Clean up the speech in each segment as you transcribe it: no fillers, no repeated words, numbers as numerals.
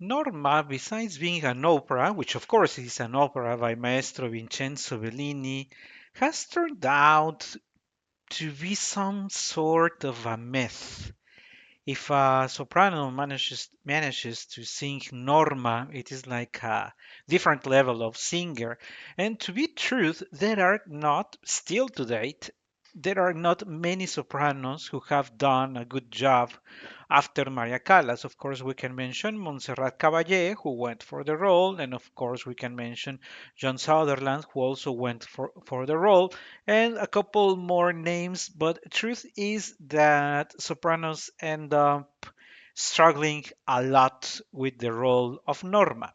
Norma, besides being an opera, which of course is an opera by Maestro Vincenzo Bellini, has turned out to be some sort of a myth. If a soprano manages to sing Norma, it is like a different level of singer. And to be truth, there are not, still to date, there are not many sopranos who have done a good job after Maria Callas. Of course, we can mention Montserrat Caballé, who went for the role, and of course, we can mention John Sutherland, who also went for the role, and a couple more names. But truth is that sopranos end up struggling a lot with the role of Norma.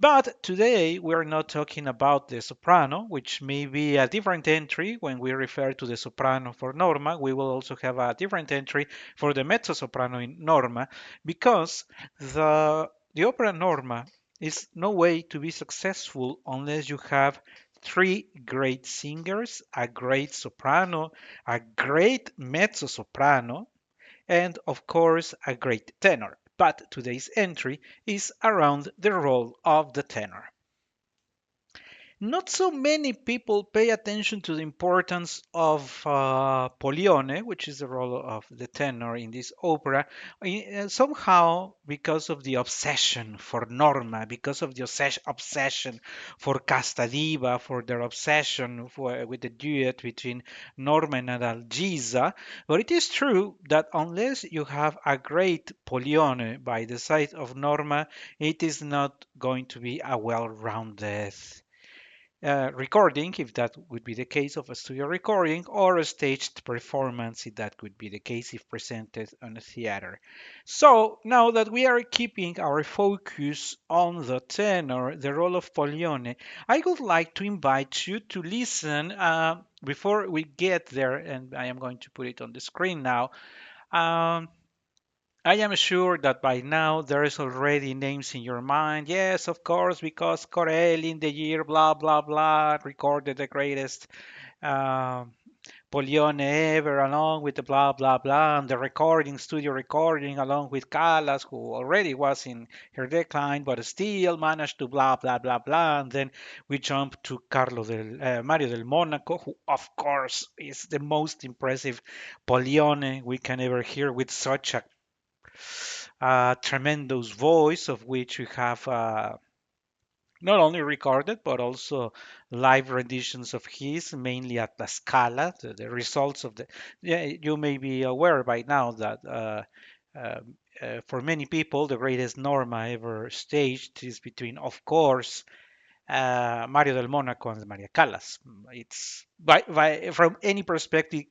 But today we're not talking about the soprano, which may be a different entry when we refer to the soprano for Norma. We will also have a different entry for the mezzo soprano in Norma because the opera Norma is no way to be successful unless you have three great singers, a great soprano, a great mezzo soprano, and of course a great tenor. But today's entry is around the role of the tenor. Not so many people pay attention to the importance of Pollione, which is the role of the tenor in this opera, somehow because of the obsession for Norma, because of the obsession for Casta Diva, for their obsession with the duet between Norma and Adalgisa. But it is true that unless you have a great Pollione by the side of Norma, it is not going to be a well-rounded recording, if that would be the case of a studio recording, or a staged performance, if that would be the case if presented on a theater. So now that we are keeping our focus on the tenor, the role of Pollione, I would like to invite you to listen before we get there, and I am going to put it on the screen now. Um, I am sure that by now there is already names in your mind. Yes, of course, because Corelli in the year blah blah blah recorded the greatest um Pollione ever, along with the blah blah blah, and the recording, studio recording, along with Callas, who already was in her decline, but still managed to blah blah blah blah. And then we jump to Mario del Monaco, who of course is the most impressive Pollione we can ever hear, with such a tremendous voice, of which we have not only recorded but also live renditions of his, mainly at La Scala. The results of the, yeah, you may be aware by now that uh, for many people the greatest Norma ever staged is between, of course, Mario del Monaco and Maria Callas. It's from any perspective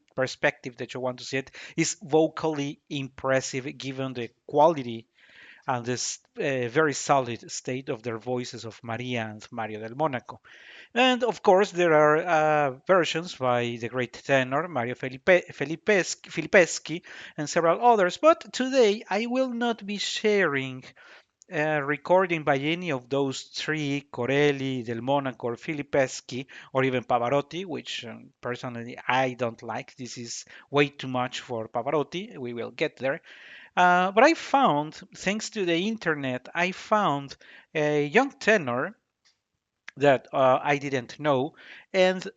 that you want to see it, is vocally impressive given the quality and this very solid state of their voices of Maria and Mario del Monaco. And of course, there are versions by the great tenor Mario Filipeschi and several others. But today, I will not be sharing recording by any of those three, Corelli, Del Monaco, or Filipeschi, or even Pavarotti, which personally I don't like. This is way too much for Pavarotti. We will get there. But I found, thanks to the internet, I found a young tenor that I didn't know, and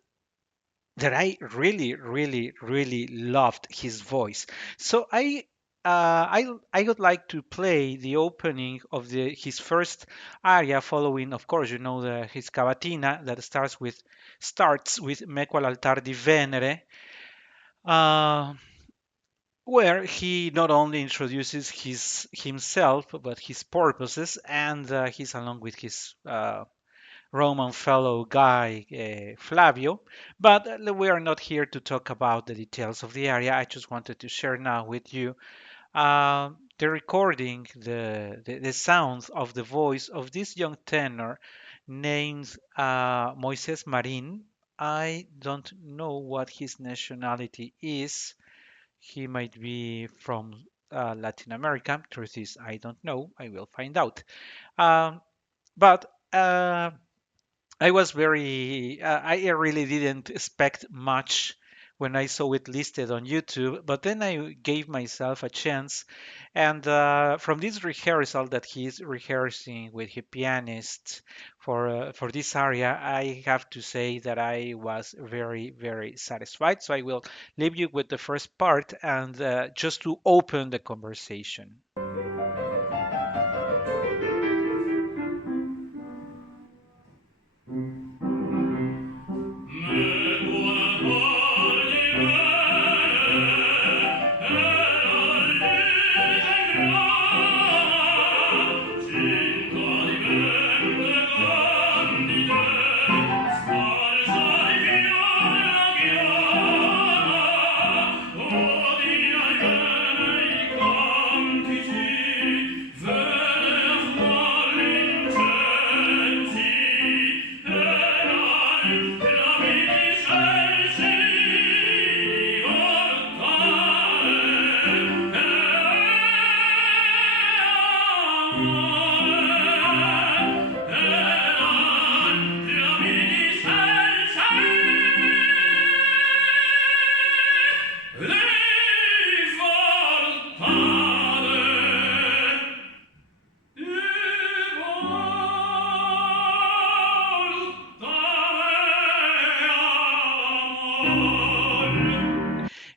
that I really, really, really loved his voice. So I would like to play the opening of his first aria, following, of course, his cavatina that starts with Me qual altar di Venere. Uh, where he not only introduces himself but his purposes, and he's along with his Roman fellow guy Flavio. But we are not here to talk about the details of the area. I just wanted to share now with you the recording, the sounds of the voice of this young tenor named Moises Marin. I don't know what his nationality is. He might be from Latin America. Truth is, I don't know. I will find out. Um, but I was very, I really didn't expect much when I saw it listed on YouTube. But then I gave myself a chance, and from this rehearsal that he's rehearsing with his pianist for this aria, I have to say that I was very, very satisfied. So I will leave you with the first part and just to open the conversation.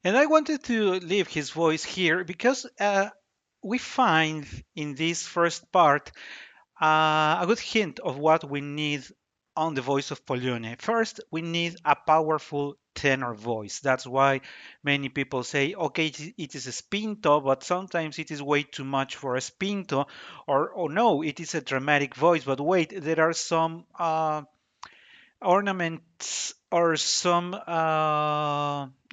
And I wanted to leave his voice here because we find in this first part a good hint of what we need on the voice of Pollione. First, we need a powerful tenor voice. That's why many people say, okay, it is a spinto, but sometimes it is way too much for a spinto, or no, it is a dramatic voice. But wait, there are some ornaments or some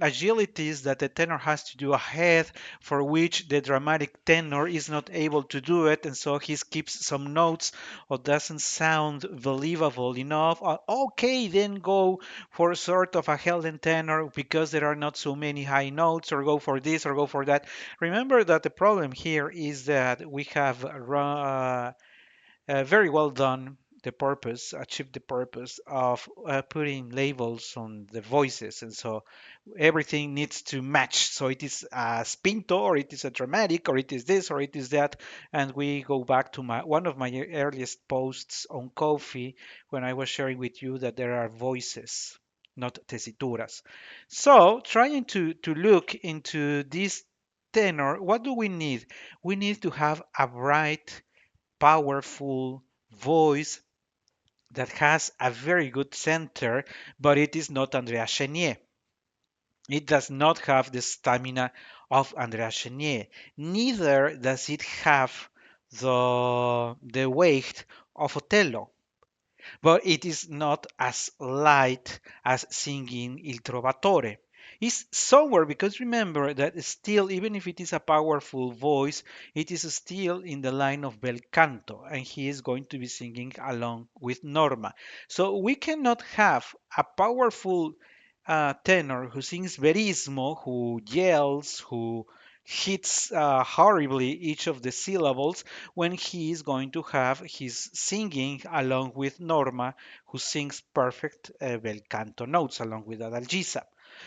agilities that the tenor has to do ahead for which the dramatic tenor is not able to do it, and so he skips some notes or doesn't sound believable enough. Okay, then go for sort of a Helen tenor because there are not so many high notes, or go for this or go for that. Remember that the problem here is that we have very well done the purpose, achieved the purpose of putting labels on the voices, and so everything needs to match. So it is a spinto, or it is a dramatic, or it is this, or it is that. And we go back to my one of my earliest posts on Kofi when I was sharing with you that there are voices, not tesituras. So trying to look into this tenor, what do we need? We need to have a bright, powerful voice that has a very good center, but it is not Andrea Chenier. It does not have the stamina of Andrea Chenier. Neither does it have the weight of Otello, but it is not as light as singing Il Trovatore. It's somewhere, because remember that still, even if it is a powerful voice, it is still in the line of bel canto, and he is going to be singing along with Norma. So we cannot have a powerful tenor who sings verismo, who yells, who hits horribly each of the syllables, when he is going to have his singing along with Norma, who sings perfect bel canto notes along with Adalgisa.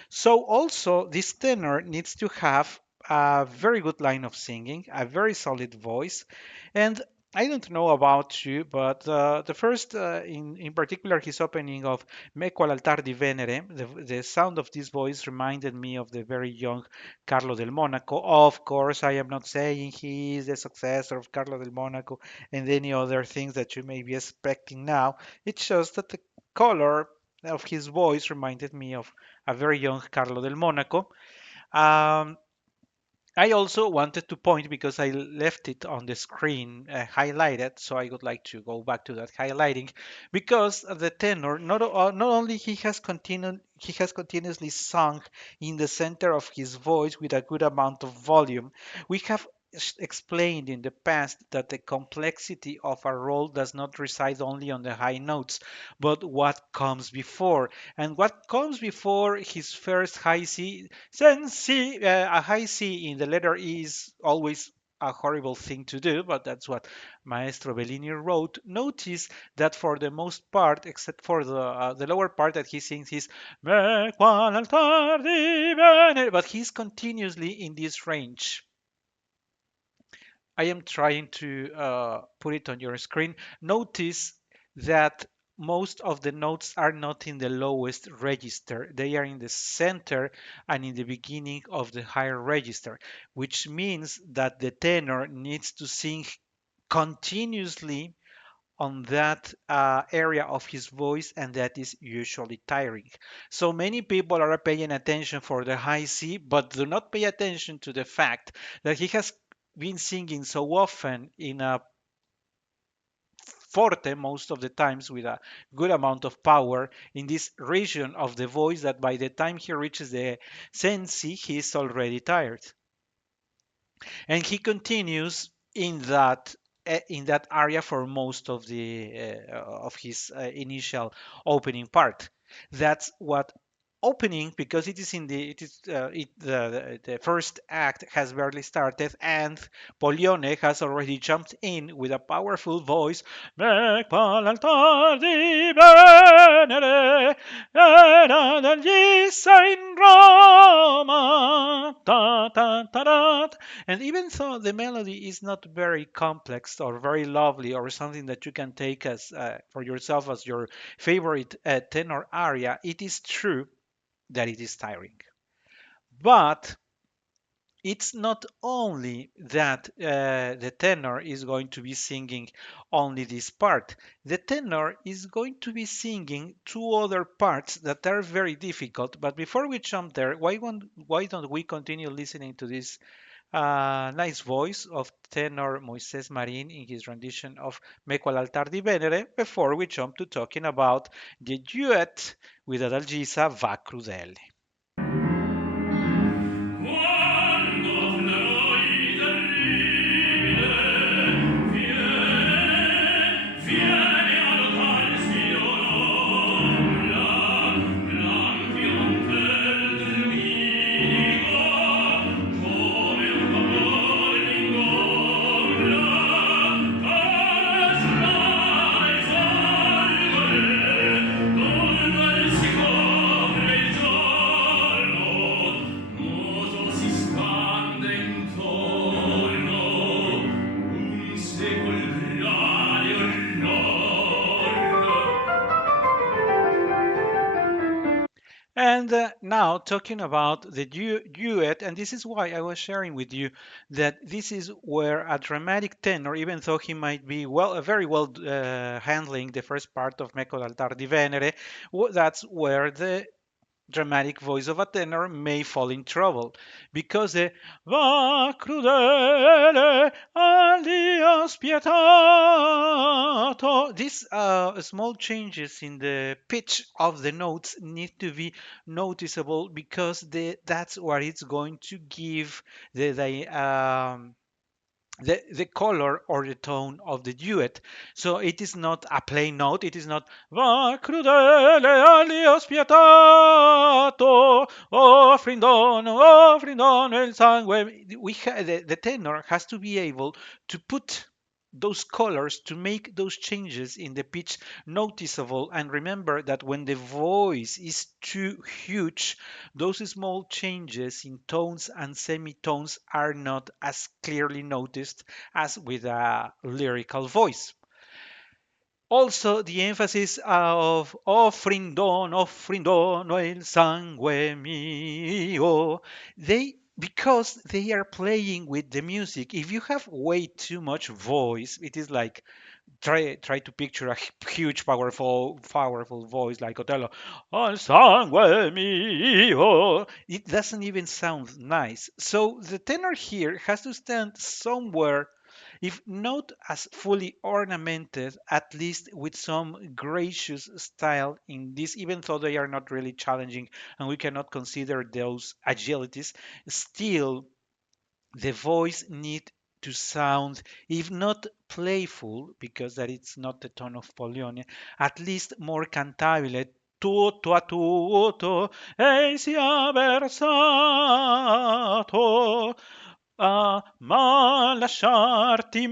So also this tenor needs to have a very good line of singing, a very solid voice, and I don't know about you, but the first, in particular, his opening of Meco al altar di Venere, the sound of this voice reminded me of the very young Carlo del Monaco. Of course, I am not saying he is the successor of Carlo del Monaco and any other things that you may be expecting now. It's just that the color of his voice reminded me of a very young Carlo del Monaco. Um, I also wanted to point, because I left it on the screen highlighted, so I would like to go back to that highlighting, because the tenor not only he has continuously sung in the center of his voice with a good amount of volume. We have explained in the past that the complexity of a role does not reside only on the high notes, but what comes before. And what comes before his first high C, then C, a high C in the letter E is always a horrible thing to do, but that's what Maestro Bellini wrote. Notice that for the most part, except for the lower part that he sings, is "Me qual altar di Venere," but he's continuously in this range. I am trying to put it on your screen. Notice that most of the notes are not in the lowest register. They are in the center and in the beginning of the higher register, which means that the tenor needs to sing continuously on that area of his voice, and that is usually tiring. So many people are paying attention for the high C, but do not pay attention to the fact that he has been singing so often in a forte most of the times with a good amount of power in this region of the voice that by the time he reaches the sensi, he is already tired. And he continues in that area for most of the of his initial opening part. That's what opening, because it is in the it is the first act has barely started, and Pollione has already jumped in with a powerful voice. "Nec qual altar di Venere era degli in Roma." Ta, ta, ta, ta. And even though the melody is not very complex or very lovely or something that you can take as for yourself as your favorite tenor aria, it is true that it is tiring. But it's not only that the tenor is going to be singing only this part. The tenor is going to be singing two other parts that are very difficult. But before we jump there, why don't we continue listening to this nice voice of tenor Moisés Marín in his rendition of Me qual altar di Venere before we jump to talking about the duet with Adalgisa Va Crudele. Quando noi terribile viene ad alzarsi l'ombra, blanchi mantel druidico, come un vapore d'ingombra, asrai folgore, donde si copre il giorno, moto si spande intorno, un sepolcrale orrore. And now talking about the duet, and this is why I was sharing with you that this is where a dramatic tenor, even though he might be very well handling the first part of Meco d'Altar di Venere, that's where the dramatic voice of a tenor may fall in trouble because the va crudele al Dio spietato, these small changes in the pitch of the notes need to be noticeable because that's what it's going to give the color or the tone of the duet. So it is not a plain note. It is not va crudele all'io spietato, offrindon il sangue. The tenor has to be able to put those colors to make those changes in the pitch noticeable. And remember that when the voice is too huge, those small changes in tones and semitones are not as clearly noticed as with a lyrical voice. Also, the emphasis of offrin dono il sangue mio, because they are playing with the music. If you have way too much voice, it is like try to picture a huge powerful voice like Otello. Al sangue mio. It doesn't even sound nice. So the tenor here has to stand somewhere, if not as fully ornamented, at least with some gracious style in this, even though they are not really challenging and we cannot consider those agilities. Still, the voice need to sound, if not playful, because that it's not the tone of Pollione, at least more cantabile. Tutto a tutto e sia versato. Ma lasciarti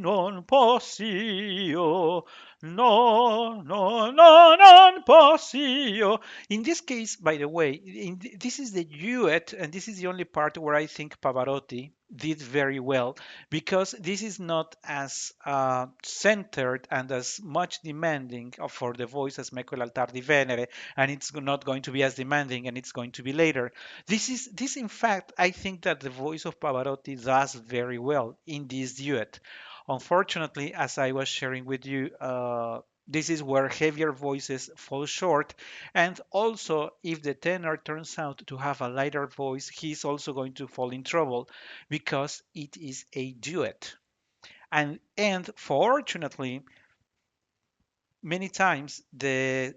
non poss'io. No, no, no, non poss'io. In this case, by the way, this is the duet, and this is the only part where I think Pavarotti did very well because this is not as centered and as much demanding for the voice as Me quell'altar di Venere, and it's not going to be as demanding, and it's going to be later. This in fact I think that the voice of Pavarotti does very well in this duet. Unfortunately, as I was sharing with you, this is where heavier voices fall short, and also if the tenor turns out to have a lighter voice, he's also going to fall in trouble because it is a duet. And fortunately, many times the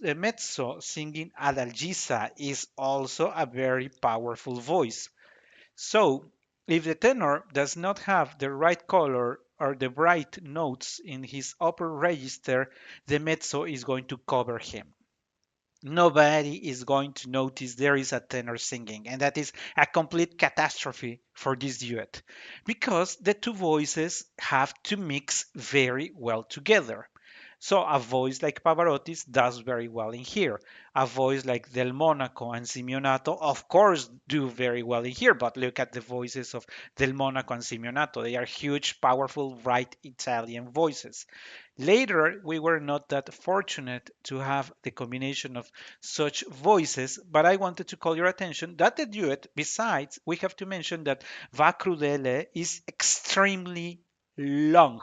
mezzo singing adalgisa is also a very powerful voice. So, if the tenor does not have the right color or the right notes in his upper register, the mezzo is going to cover him. Nobody is going to notice there is a tenor singing, and that is a complete catastrophe for this duet because the two voices have to mix very well together. So a voice like Pavarotti's does very well in here. A voice like Del Monaco and Simeonato, of course, do very well in here. But look at the voices of Del Monaco and Simeonato. They are huge, powerful, bright Italian voices. Later, we were not that fortunate to have the combination of such voices, but I wanted to call your attention that the duet, besides, we have to mention that Va Crudele is extremely long.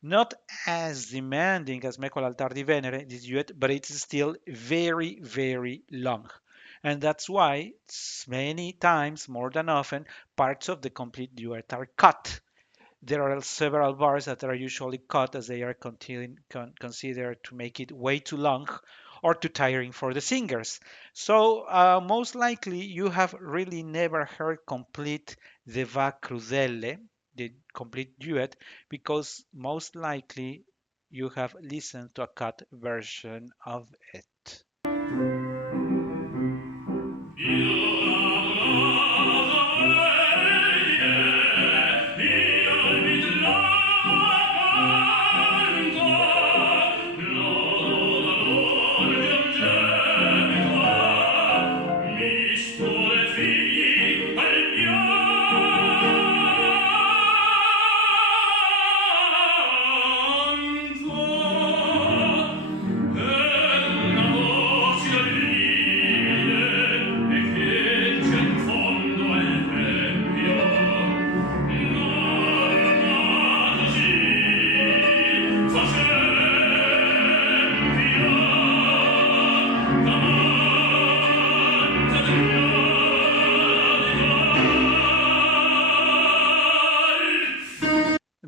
Not as demanding as Me l'altar di Venere, this duet, but it's still very, very long. And that's why many times, more than often, parts of the complete duet are cut. There are several bars that are usually cut as they are considered to make it way too long or too tiring for the singers. So most likely you have really never heard complete the Va Crudele, the complete duet, because most likely you have listened to a cut version of it.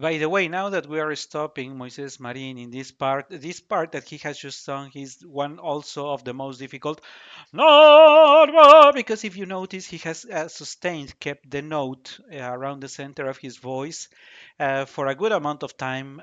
By the way, now that we are stopping Moises Marin in this part that he has just sung is one also of the most difficult. Norma, because if you notice, he has sustained, kept the note around the center of his voice for a good amount of time,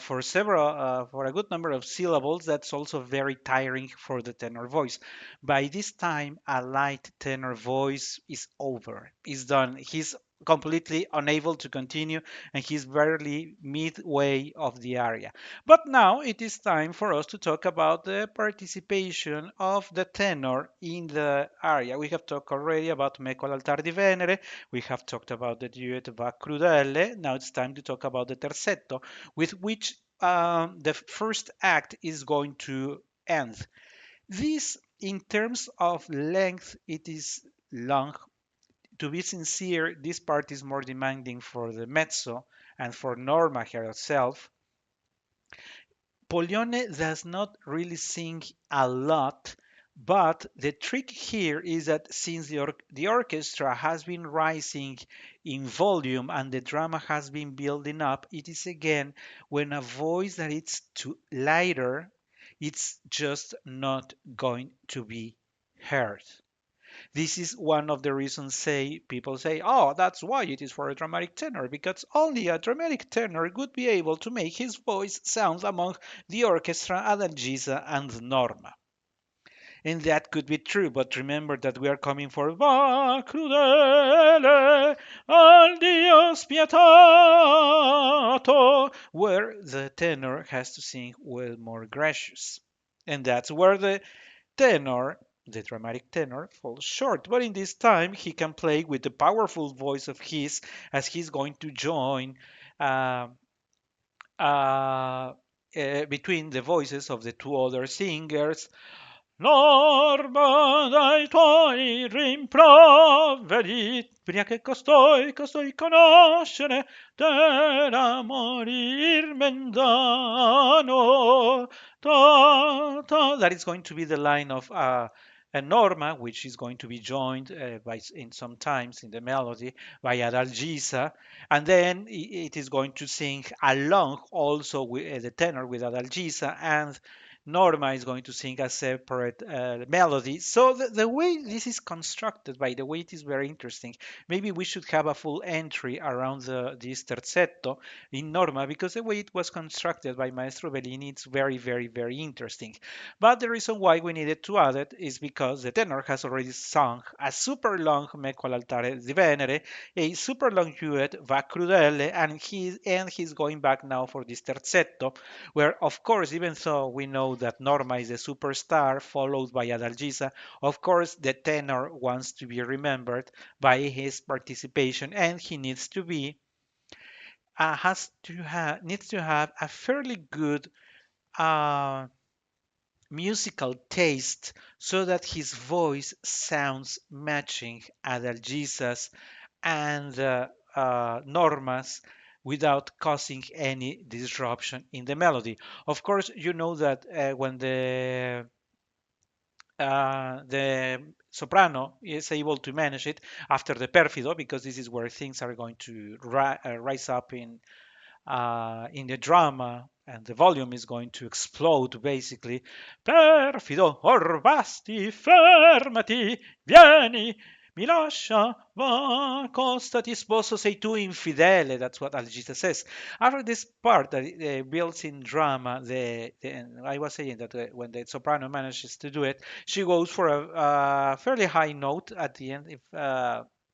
for a good number of syllables. That's also very tiring for the tenor voice. By this time, a light tenor voice is over, is done. He's completely unable to continue and he's barely midway of the aria. But now it is time for us to talk about the participation of the tenor in the aria. We have talked already about Me l'altar di Venere, we have talked about the duet Va Crudele, now it's time to talk about the terzetto, with which the first act is going to end. This, in terms of length, it is long. To be sincere, this part is more demanding for the mezzo and for Norma herself. Pollione does not really sing a lot, but the trick here is that since the orchestra has been rising in volume and the drama has been building up, it is again when a voice that it's too lighter, it's just not going to be heard. This is one of the reasons say people say, oh, that's why it is for a dramatic tenor, because only a dramatic tenor would be able to make his voice sound among the orchestra, Adalgisa and Norma. And that could be true, but remember that we are coming for Va crudele al Dio spietato, where the tenor has to sing well more gracious. And that's where the tenor, the dramatic tenor, falls short. But in this time, he can play with the powerful voice of his as he's going to join uh, uh, between the voices of the two other singers. Norma dai tuoi rimproveri, prima che costoi conoscere, t'era morir mendano. That is going to be the line of a Norma, which is going to be joined by in sometimes in the melody by Adalgisa, and then it is going to sing along also with the tenor with Adalgisa, and Norma is going to sing a separate melody. So the way this is constructed, by the way, it is very interesting. Maybe we should have a full entry around this terzetto in Norma because the way it was constructed by Maestro Bellini, it's very, very, very interesting. But the reason why we needed to add it is because the tenor has already sung a super long Meco all'altare di Venere, a super long duet Va crudele, and he's going back now for this terzetto where, of course, even though we know that Norma is a superstar, followed by Adalgisa, of course, the tenor wants to be remembered by his participation, and he needs to have a fairly good uh, musical taste so that his voice sounds matching Adalgisa's and Norma's without causing any disruption in the melody. Of course, you know that when the soprano is able to manage it after the perfido, because this is where things are going to rise up in the drama, and the volume is going to explode basically. Perfido, orbasti, fermati, vieni, mi lascia, va, costati sposo, sei tu infidele. That's what Algisa says. After this part that builds in drama, and I was saying that when the soprano manages to do it, she goes for a fairly high note at the end. If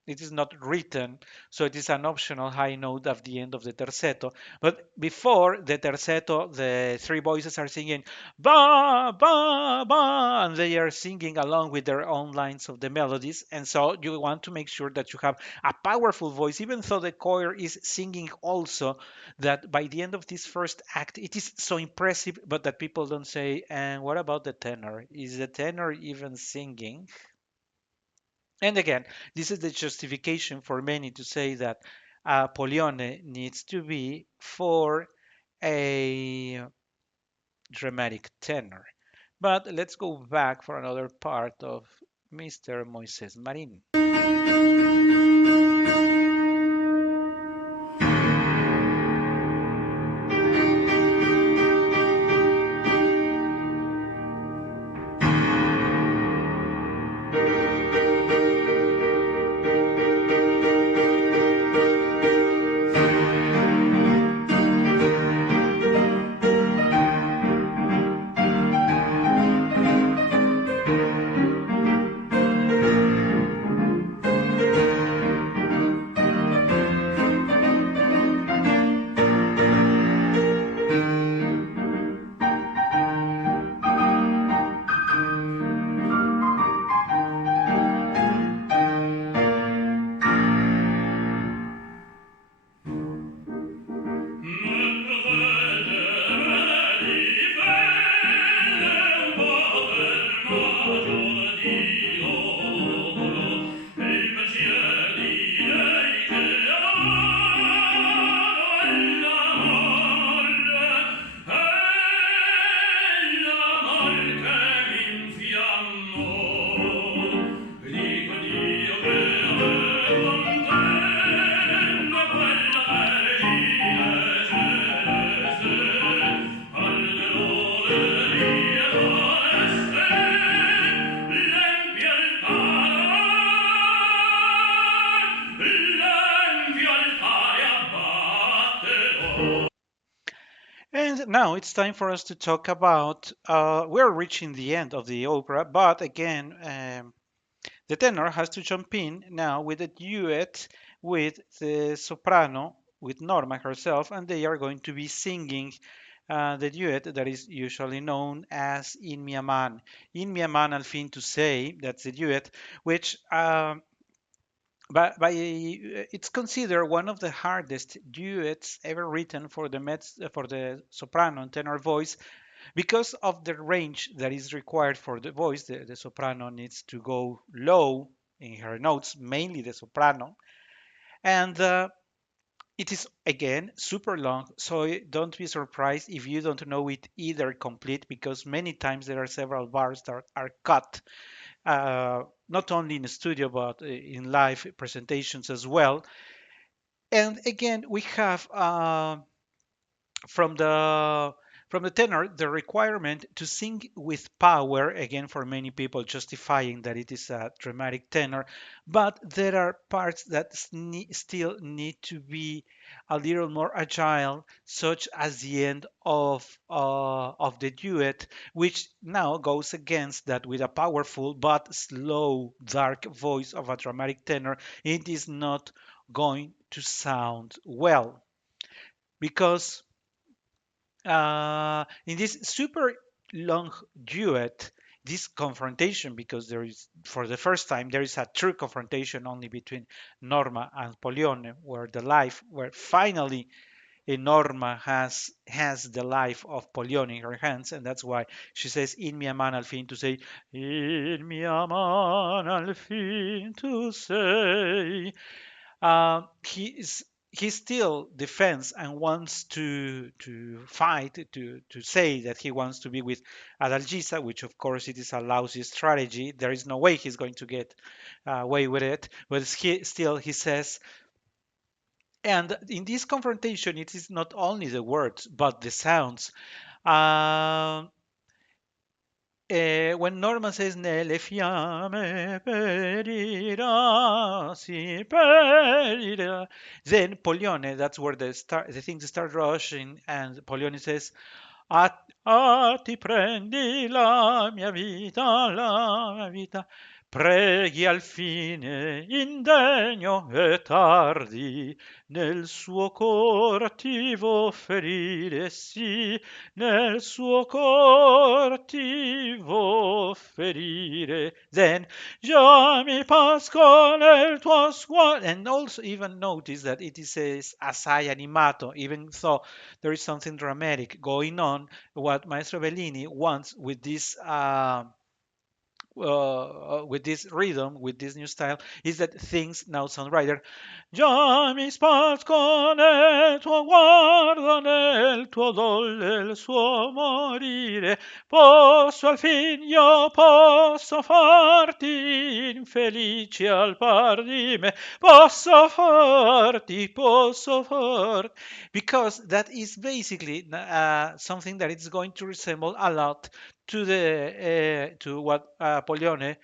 it is not written, so it is an optional high note at the end of the terzetto. But before the terzetto, the three voices are singing ba ba ba, and they are singing along with their own lines of the melodies. And so you want to make sure that you have a powerful voice, even though the choir is singing also. That by the end of this first act, it is so impressive, but that people don't say, and what about the tenor? Is the tenor even singing? And again, this is the justification for many to say that Pollione needs to be for a dramatic tenor. But let's go back for another part of Mr. Moises Marin. And now it's time for us to talk about. We're reaching the end of the opera, but again, the tenor has to jump in now with a duet with the soprano, with Norma herself, and they are going to be singing the duet that is usually known as In Mi Aman. In Mi Aman al fin to say, that's the duet, which by it's considered one of the hardest duets ever written for the for the soprano and tenor voice because of the range that is required for the voice. The soprano needs to go low in her notes, mainly the soprano, and it is again super long. So don't be surprised if you don't know it either complete, because many times there are several bars that are cut, not only in the studio but in live presentations as well. And again, we have from the tenor the requirement to sing with power, again for many people justifying that it is a dramatic tenor, but there are parts that still need to be a little more agile, such as the end of the duet, which now goes against that. With a powerful but slow dark voice of a dramatic tenor, it is not going to sound well, because in this super long duet, this confrontation, because there is, for the first time, there is a true confrontation only between Norma and Pollione, where finally Norma has the life of Pollione in her hands, and that's why she says "In mi aman al fin" to say "In mi aman al fin" to say he still defends and wants to fight, to say that he wants to be with Adalgisa, which of course it is a lousy strategy. There is no way he's going to get away with it, but he says. And in this confrontation, it is not only the words but the sounds. Um, when Norma says nelle fiamme perirà, si perirà, then Pollione, that's where the things start rushing, and Pollione says, ti prendi la mia vita, preghi al fine indegno e tardi, nel suo cor ti vo ferire, sì, nel suo cor ti vo ferire. Then, già mi pasco nel tuo sguardo. And also even notice that it is assai animato, even though there is something dramatic going on. What Maestro Bellini wants with this rhythm, with this new style, is that things now sound right. Già mi spazzo nel tuo guardo, nel tuo dol, il suo morire. Posso al fin io posso farti infelice al par di me. Posso farti. Because that is basically something that is going to resemble a lot to what Pollione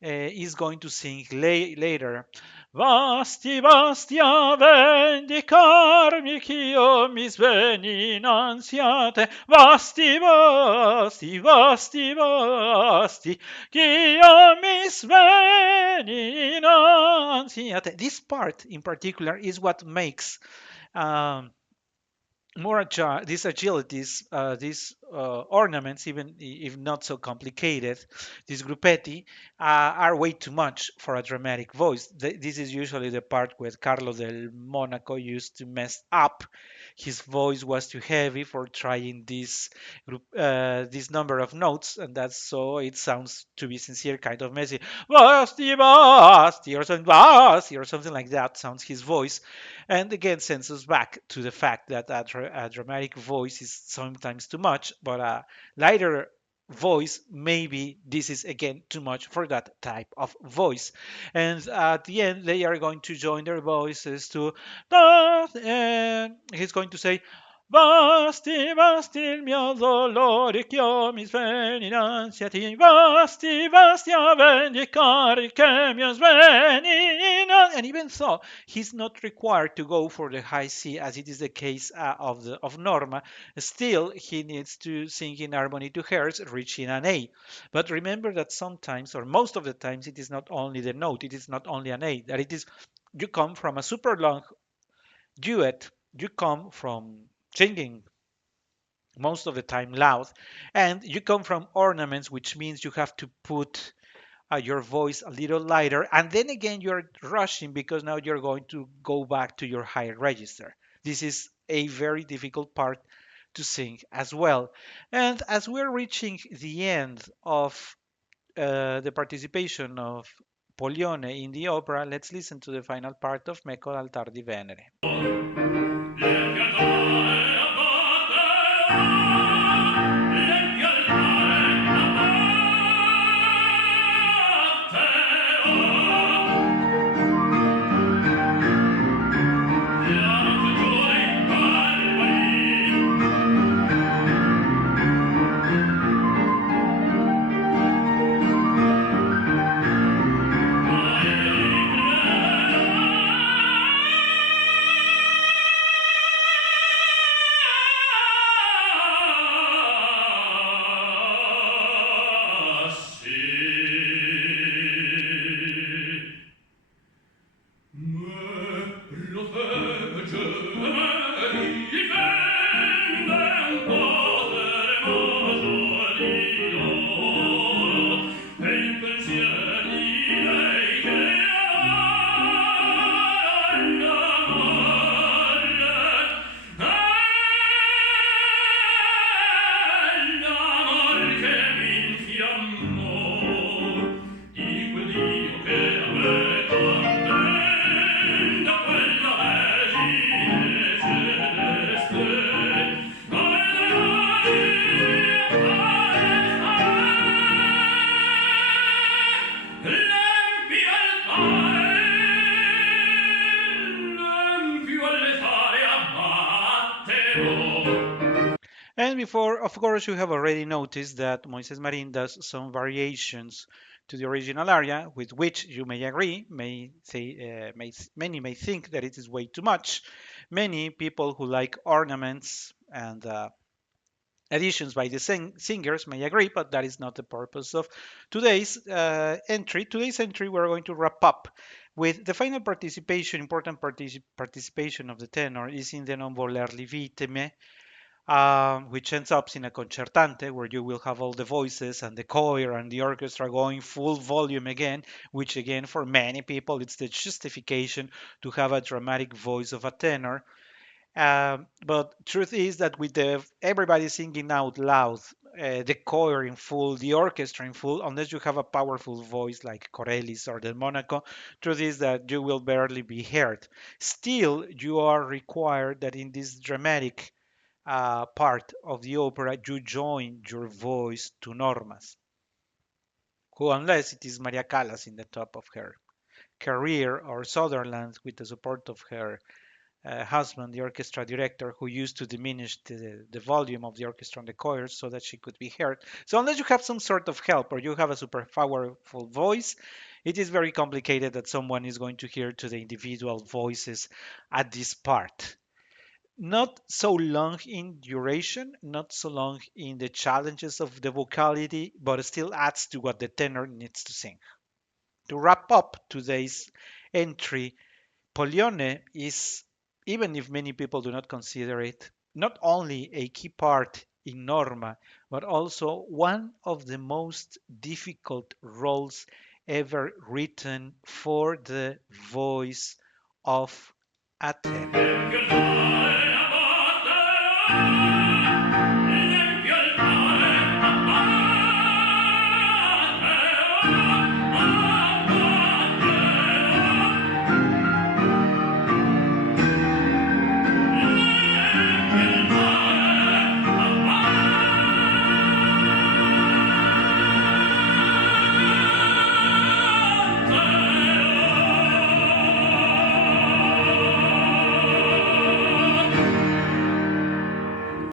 is going to sing later. Vasti, vasti a vendicarmi ch'io mi sveni innanzi a te. Vasti, vasti, vasti, vasti, ch'io mi sveni innanzi a te. This part in particular is what makes um, more agile, these agilities, these ornaments, even if not so complicated, these gruppetti are way too much for a dramatic voice. This is usually the part where Carlo del Monaco used to mess up. His voice was too heavy for trying this number of notes, and that's so it sounds, to be sincere, kind of messy. Basti, basti, or something like that sounds his voice, and again sends us back to the fact that a dramatic voice is sometimes too much, but a lighter voice, maybe this is again too much for that type of voice. And at the end, they are going to join their voices to, and he's going to say, Basti, basti il mio dolore che io mi sveni innanzi a te. Basti, basti a vendicare che mi sveni and even so, he's not required to go for the high C as it is the case of Norma. Still, he needs to sing in harmony to hers, reaching an A. But remember that sometimes, or most of the times, it is not only the note, it is not only an A, that it is you come from a super long duet, you come from singing most of the time loud, and you come from ornaments, which means you have to put your voice a little lighter, and then again you're rushing because now you're going to go back to your higher register. This is a very difficult part to sing as well. And as we're reaching the end of the participation of Pollione in the opera, let's listen to the final part of Meco d'Altar di Venere. And before, of course, you have already noticed that Moises Marin does some variations to the original aria, with which you may agree, many may think that it is way too much. Many people who like ornaments and additions by the singers may agree, but that is not the purpose of today's entry. Today's entry, we're going to wrap up with the final participation, important participation of the tenor is in the Non volerli vitime, which ends up in a concertante where you will have all the voices and the choir and the orchestra going full volume again, which again for many people it's the justification to have a dramatic voice of a tenor. But truth is that with everybody singing out loud, the choir in full, the orchestra in full, unless you have a powerful voice like Corellis or Del Monaco, truth is that you will barely be heard. Still, you are required that in this dramatic part of the opera, you join your voice to Norma's, who, unless it is Maria Callas in the top of her career, or Sutherland with the support of her husband, the orchestra director, who used to diminish the volume of the orchestra and the choirs so that she could be heard. So, unless you have some sort of help or you have a super powerful voice, it is very complicated that someone is going to hear to the individual voices at this part. Not so long in duration, not so long in the challenges of the vocality, but still adds to what the tenor needs to sing. To wrap up today's entry, Pollione is, even if many people do not consider it, not only a key part in Norma, but also one of the most difficult roles ever written for the voice of a tenor.